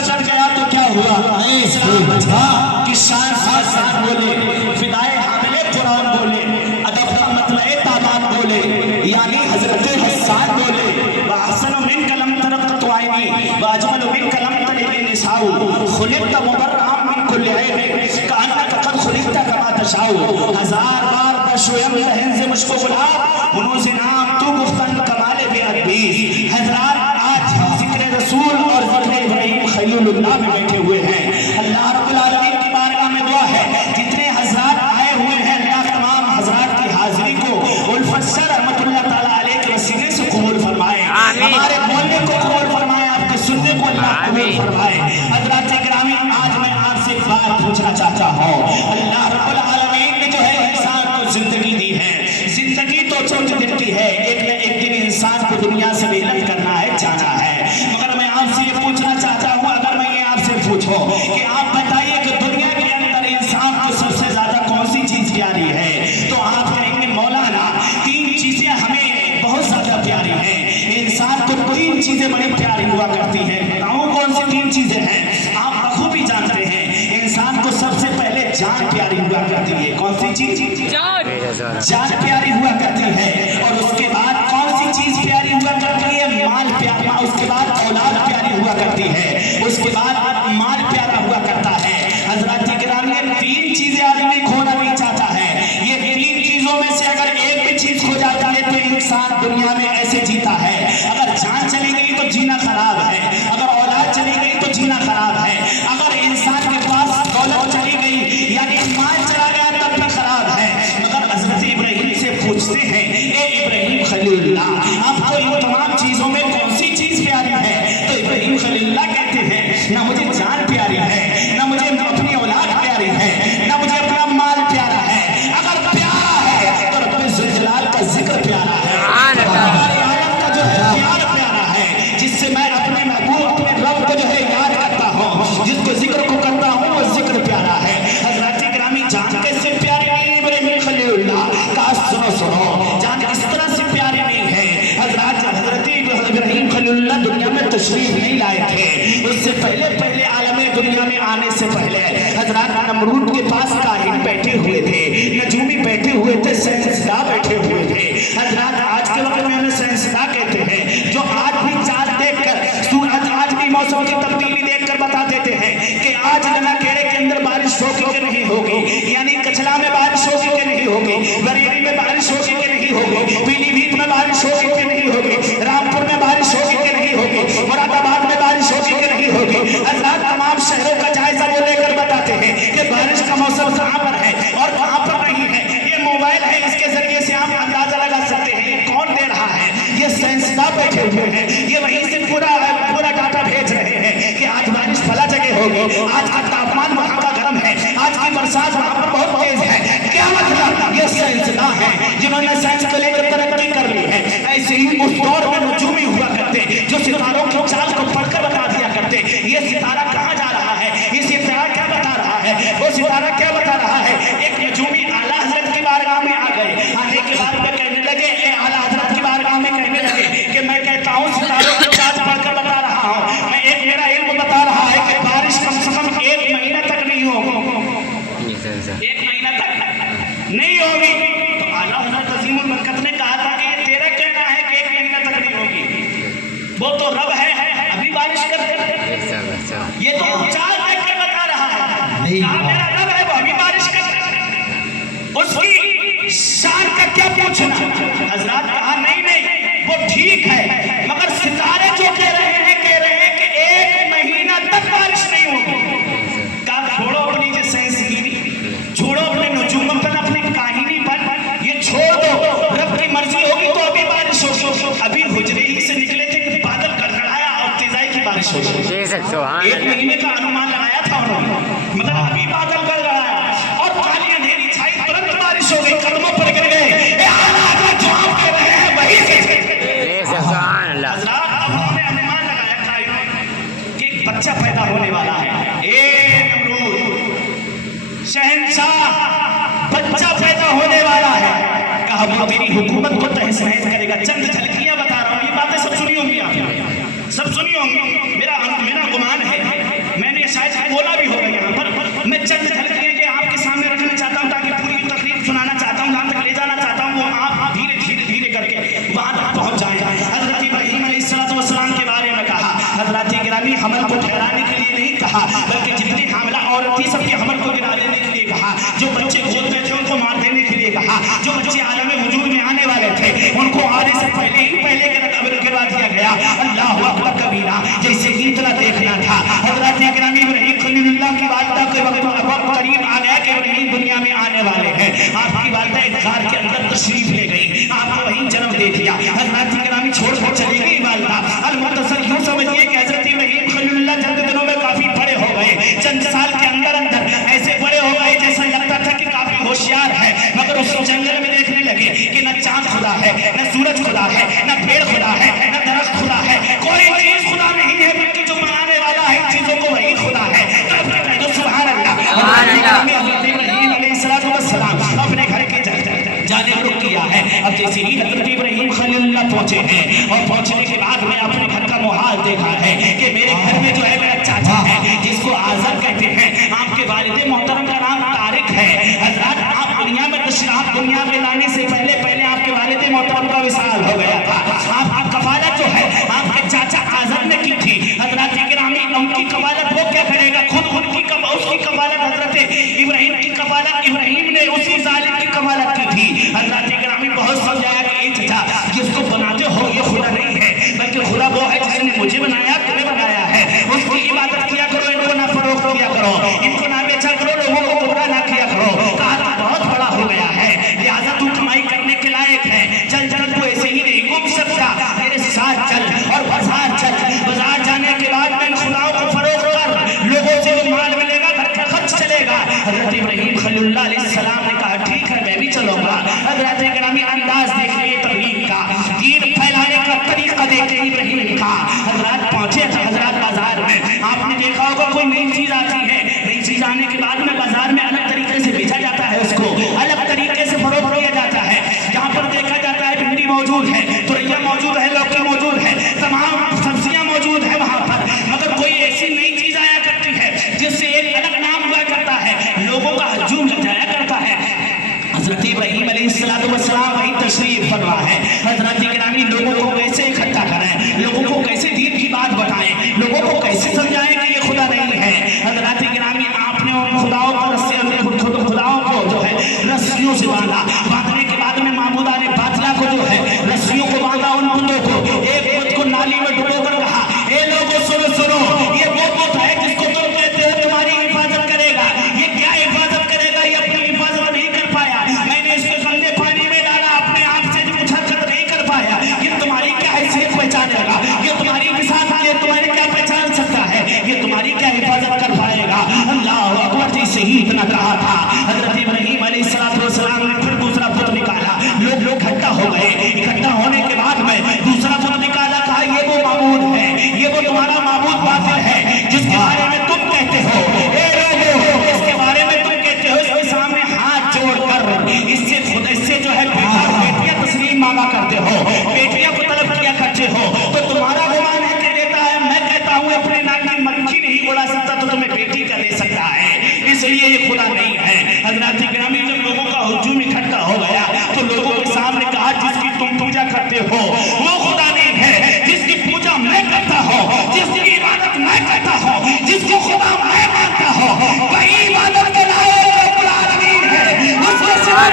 سر چڑھ گیا تو کیا ہوا؟ اسلام بچا کہ شان سان بولے، فدائے حامل قرآن بولے، ادب کا مطلع تابان بولے، یعنی حضرت حسان بولے، وَأَحْسَنُ مِنْكَ لَمْ تَرَ قَطُّ عَيْنِي وَأَجْمَلُ مِنْكَ لَمْ تَلِدِ النِّسَاءُ خُلِقْتَ مُبَرَّأً مِنْ كُلِّ عَيْبٍ كَأَنَّكَ قَدْ خُلِقْتَ كَمَا تَشَاءُ. ہزار بار بشویم لہن سے مجھ کو گلاب انہوں سے نام تو گفتن کمال بے ادبیز. حضرات آج ہم ذکر رسول اور ذکر ابراہیم خلیل اللہ میں بیٹھے ہوئے ہیں. اللہ رب العالمین کی بارگاہ میں دعا ہے جتنے حضرات آئے ہوئے ہیں اللہ تمام حضرات کی حاضری کو الفسر رحمت اللہ تعالیٰ علیہ کے وسیلے سے قبول فرمائے. ہمارے بولنے کو قبول فرمائے، آپ کے سننے کو اللہ قبول فرمائے. حضرات گرامی آج میں آپ سے ایک بات پوچھنا چاہتا ہوں. اللہ رب العالمین نے جو ہے انسان کو زندگی دی ہے، زندگی تو چند دن کی ہے، ایک نہ ایک دن انسان کو دنیا سے ویلت کرنا ہے، جانا ہے. مگر میں آپ سے یہ پوچھنا چاہتا ہوں، اگر میں یہ آپ سے پوچھوں کہ آپ بتائیے کہ دنیا کے اندر انسان کو سب سے زیادہ کون سی چیز پیاری ہے، تو آپ کہیں گے مولانا تین چیزیں ہمیں بہت زیادہ پیاری ہیں. انسان کو تین چیزیں بڑی پیاری ہوا کرتی ہیں. بتاؤں کون سی تین چیزیں ہیں؟ آپ بخوبی جانتے ہیں. انسان کو سب سے پہلے جان پیاری ہوا کرتی ہے. کون سی چیز؟ جان پیاری ہوا کرتی ہے. اور اس کے بعد کون سی چیز پیاری ہوا کرتی ہے؟ مال پیارا. اس کے بعد اولاد پیاری ہوا کرتی ہے. اس کے بعد مال پیارا ہوا کرتا ہے. حضرات گرامی تین چیزیں آدمی کھونا نہیں چاہتا ہے. یہ تین چیزوں میں سے اگر ایک بھی چیز کھو جاتا ہے تو انسان دنیا میں ایسے جیتا ہے. اگر جان چلی گئی تو جینا خراب ہے، اگر اولاد چلی گئی تو جینا خراب ہے، اگر انسان کے پاس دولت چلی گئی یعنی مال چلا گیا تب بھی خراب ہے. مگر حضرت ابراہیم سے پوچھتے ہیں اے ابراہیم خلیل اللہ، آپ کو ان تمام چیزوں میں کون سی چیز پیاری ہے؟ تو ابراہیم خلیل اللہ کہتے ہیں نہ مجھے جان پیاری ہے، نہ مجھے اپنی اولاد پیاری ہے، نہ مجھے اپنا مال پیارا ہے. اگر پیارا ہے تو رب ذوالجلال کا ذکر پیارا ہے، ہمارے عالم کا جو ہے پیار پیارا ہے، جس سے میں اپنے محبوب اپنے رب کو جو ہے یاد کرتا ہوں، جس کو ذکر کو کرتا ہوں وہ ذکر پیارا ہے. حضرات گرامی جان کیسے پیاری نہیں ہے ابراہیم خلیل اللہ کا؟ سنو جان اس طرح سے پیاری نہیں ہے. حضرات حضرت ابراہیم خلیل اللہ دنیا میں تشریف نہیں لائے تھے. اس سے پہلے عالم دنیا میں آنے سے پہلے حضرات نمرود کے پاس کاہن بیٹھے ہوئے تھے، نجومی بیٹھے ہوئے تھے، سائنسداں بیٹھے ہوئے تھے. حضرات آج کے وقت میں ہمیں سائنسداں کہتے ہیں جو آج بھی چاند دیکھ کر سورج، آج بھی موسم کی تبدیلی دیکھ کر بتا دیتے ہیں کہ آج لناکیرے کے اندر بارش ہوگی کہ نہیں ہوگی، یعنی کچھلا میں بارش ہوگی کہ نہیں ہوگی، بریلی میں بارش ہوگی کہ نہیں ہوگی، پیلی بھیت میں بارش ہوگی کہ نہیں ہوگی، رامپور میں بارش ہوگی کہ نہیں ہوگی، مراد آباد میں بارش ہوگی کہ نہیں ہوگی. حضرات تمام شہروں کا جائزہ وہ لے کر بتاتے ہیں کہ بارش کا موسم کہاں پر ہے اور کہاں پر نہیں ہے. یہ موبائل ہے، اس کے ذریعے سے ہم اندازہ لگا سکتے ہیں کون دے رہا ہے. یہ سائنسداں بیٹھے ہوئے ہیں، یہ وہیں سے پورا ڈاٹا بھیج رہے ہیں کہ آج بارش فلاں جگہ ہوگی، آج کا تاپمان وہاں کا گرم ہے، آج کی برسات وہاں پر بہت تیز ہے. کیا مطلب؟ یہ سائنسداں ہیں جنہوں نے سائنس کو لے کر ترقی کر لی ہے. ایسے ہی اس دور میں نجومی ہوا کرتے جو ستاروں کی چال کو پڑھ کر بتا دیا کرتے یہ ستارہ کہاں جا رہا ہے، یہ ستارہ کیا بتا رہا ہے، وہ ستارہ کیا بتا رہا ہے. ایک نجومی اعلیٰ حضرت کی بارگاہ میں آ گئے، آنے کے بعد میں کہنے لگے، اعلیٰ حضرت کی بارگاہ میں کہنے لگے کہ میں کہتا ہوں ستاروں کی چال پڑھ کر بتا رہا ہوں، میں ایک میرا علم بتا رہا ہے کہ بارش کم سے کم 1 مہینہ تک نہیں ہوگی، 1 مہینہ تک نہیں ہوگی. تو اعلیٰ حضرت عظیم البرکت نے کہا تھا کہ یہ تیرا کہنا ہے کہ 1 مہینہ تک نہیں ہوگی، وہ تو رب ہے ابھی بارش کر دے. یہ تو چال دیکھ کر بتا رہا ہے، کہا میرا رب ہے وہ ابھی بارش کر دے. اس کی شان کا کیا پوچھنا؟ حضرات کہا نہیں وہ ٹھیک ہے، مگر ستارے جو کہہ رہے ہیں کہ 1 مہینہ تک بارش نہیں ہوگی. کہا چھوڑو اپنی جو سائنس کی، چھوڑو اپنے نجوم پر، اپنی کاہنی پر، یہ چھوڑ دو. رب کی مرضی ہوگی تو ابھی بارش ہوگی. ابھی حجرے ہی سے نکلے تھے کہ بادل گڑگڑایا اور تیزائی کی بارش ہوگی. 1 مہینے کا انومان لگایا تھا انہوں نے، مگر ابھی بادل گڑگڑایا اور کالی اندھیری چھائی، ترنت بارش ہو گئی، قدموں پر گر گئے. جو آپ کہہ رہے ہیں وہی حضرات اب انہوں نے انومان لگایا کائنوں کہ ایک بچہ پیدا ہونے والا ہے. اے نمرود شہنشاہ، بچہ پیدا ہونے والا ہے. کہا وہ تیری حکومت کو تہس نہس کرے گا. چند جھلکیاں بتا رہا ہوں، یہ باتیں سب سنی ہوں گی، آپ سب سنی ہوں گی. میرا گمان ہے لیے نہیں کہا بلکہ جتنی حاملہ عورت تھی سب کے حمل کو گرا دینے کے لیے کہا، جو بچے گود میں تھے ان کو مار دینے کے لیے کہا، جو بچے عالم وجود میں آنے والے تھے ان کو آنے سے پہلے گرا دیا گیا۔ اللہ اکبر کبیرہ، جیسے اتنا دیکھنا تھا۔ حضرات گرامی ابراہیم خلیل اللہ کی والدہ کے وقت قریب آ گیا کہ ابراہیم دنیا میں آنے والے ہیں۔ آپ کی والدہ ایک غار کے اندر تشریف لے گئی، آپ کو وہیں جنم دے دیا۔ حضرات گرامی چھوڑ کر چلی گئی والدہ۔ المختصر یوں سمجھیے کہ حضرت ابراہیم خلیل اللہ چند دنوں میں کافی بڑے ہو گئے، چند سال کے اندر ایسے بڑے ہو گئے جیسا لگتا تھا کہ کافی ہوشیار ہے، مگر اس جنگل میں دیکھنے لگے کہ نہ چاند خدا ہے، نہ سورج خدا ہے، نہ پیڑ خدا ہے، نہ درخت خدا ہے، کوئی چیز خدا نہیں ہے بلکہ جو بنانے والا ہے ان چیزوں کو وہی خدا ہے۔ سبحان اللہ۔ حضرت ابراہیم علیہ السلام اپنے گھر کے جانے رخ کیا ہے۔ اب جیسے ہی حضرت ابراہیم خلیل اللہ پہنچے ہیں اور پہنچنے کے بعد میں اپنے گھر کا محال دیکھا ہے کہ میرے گھر میں جو ہے میرا چاچا ہے جس کو آزر کہتے ہیں، آپ کے والد محترم کا نام طارق ہے۔ حضرات آپ دنیا میں تشریف دنیا میں لانے سے پہلے آپ کے والد محترم کا وصال ہو گیا تھا۔ آپ کفالت جو ہے آپ کے چاچا آزر نے کی تھی۔ حضرات گرامی ان کی کفالت وہ کیا کرے گا، خود اس کی کفالت حضرت ابراہیم کی کفالت ابراہیم نے اسی ظالم کی کفالت کی تھی۔ حضرات گرامی بہت سمجھایا کہ اے چچا جس کو بناتے ہو یہ خدا نہیں ہے بلکہ خدا وہ ہے جس نے مجھے بنایا تمہیں بنایا ہے، اس کی عبادت کیا کرو، ان کو نہ فروخت کیا کرو، ان کو نہ بیچا کرو، لوگوں کو گمراہ نہ کیا کرو۔ کہا تو بہت بڑا ہو گیا ہے لہٰذا تو کمائی کرنے کے لائق ہے، چل چل تو ایسے ہی نہیں گم سکتا، میرے ساتھ چل اور بازار چل۔ بازار جانے کے بعد میں ان خداؤں کو فروخت کر، لوگوں سے جو مال ملے گا گھر کا خرچ چلے گا۔ حضرت ابراہیم خلیل اللہ علیہ السلام نے کہا ٹھیک ہے میں بھی چلوں گا۔ حضرت گرامی انداز دیکھیے تبلیغ کا، دین پھیلانے کا طریقہ دیکھیے ابراہیم کا۔ حضرات پہنچے حضرات بازار میں، آپ نے دیکھا ہوگا کوئی نئی چیز آتی ہے، نئی چیز آنے کے بعد میں بازار میں الگ طریقے سے بیچا جاتا ہے، اس کو الگ طریقے سے فروخت کیا جاتا ہے۔ جہاں پر دیکھا جاتا ہے بھنڈی موجود ہے، توریا موجود ہے، لوکی موجود ہے، تمام سبزیاں موجود ہے وہاں پر، مگر کوئی ایسی نئی چیز آیا کرتی ہے جس سے ایک الگ نام ہوا کرتا ہے، لوگوں کا ہجوم لگ جایا کرتا ہے۔ حضرت ابراہیم علیہ السلام وہیں تشریف فرما ہے۔ حضرت گرامی لوگوں کو کیسے اکٹھا کریں، لوگوں کو کیسے دین کی بات بتائیں، لوگوں کو کیسے سمجھائیں کہ یہ خدا نہیں ہے۔ حضرت گرامی آپ نے ان خداؤں کو جو ہے رسیوں سے باندھا، باندھنے کے بعد میں معبودان باطلہ کو جو ہے رسیوں کو باندھا، ان بتوں کو ایک بت کو نالی میں ڈبو کر کہا اے لوگوں سنو یہ وہ بت ہے جس کو تم کہتے ہو تمہاری حفاظت کرے گا، یہ کیا حفاظت کرے گا، یہ اپنی حفاظت نہیں کر پایا، میں نے اس کو گندے پانی میں ڈالا، اپنے آپ سے مشقت نہیں کر پایا، یہ تمہاری کیا حیثیت پہچانے گا، یہ تمہاری مثال یہ تمہاری کیا پہچان سکتا ہے، یہ تمہاری کیا حفاظت کر پائے گا۔ اللہ اکبر جی سے ہی اتنا کہا تھا حضرت ابراہیم علیہ السلام نے پھر دوسرا بت نکالا، لوگ اکٹھا ہو گئے، اکٹھا ہونے کے بعد میں دوسرا بت نکالا، کہا یہ وہ معبود ہے، یہ وہ تمہارا معبود باطل ہے جس کے بارے میں تم کہتے ہو، اے لوگوں اس کے بارے میں تم کہتے ہو، اس کے سامنے ہاتھ جوڑ کر اس سے جو ہے بیٹیاں تسلیم مانگا کرتے ہو، بیٹیاں کو طلب کیا کرتے ہو، تو تمہارا گمان ہے کہ دیتا ہے، میں کہتا ہوں اپنے نام کی مکھی نہیں اڑا سکتا تو تمہیں بیٹی کا دے سکتا ہے، اس لیے یہ خدا نہیں ہے۔ حضرات گرامی جب لوگوں کا ہجوم اکٹھا ہو گیا تو لوگوں کے سامنے کہا جس کی تم پوجا کرتے ہو وہ خدا نہیں ہے، جس کی پوجا میں کرتا ہوں، جس کی عبادت میں کرتا ہوں، جس کو خدا میں مانتا ہوں، وہی عبادت کے لائق رب العالمین ہے، اس کے سوا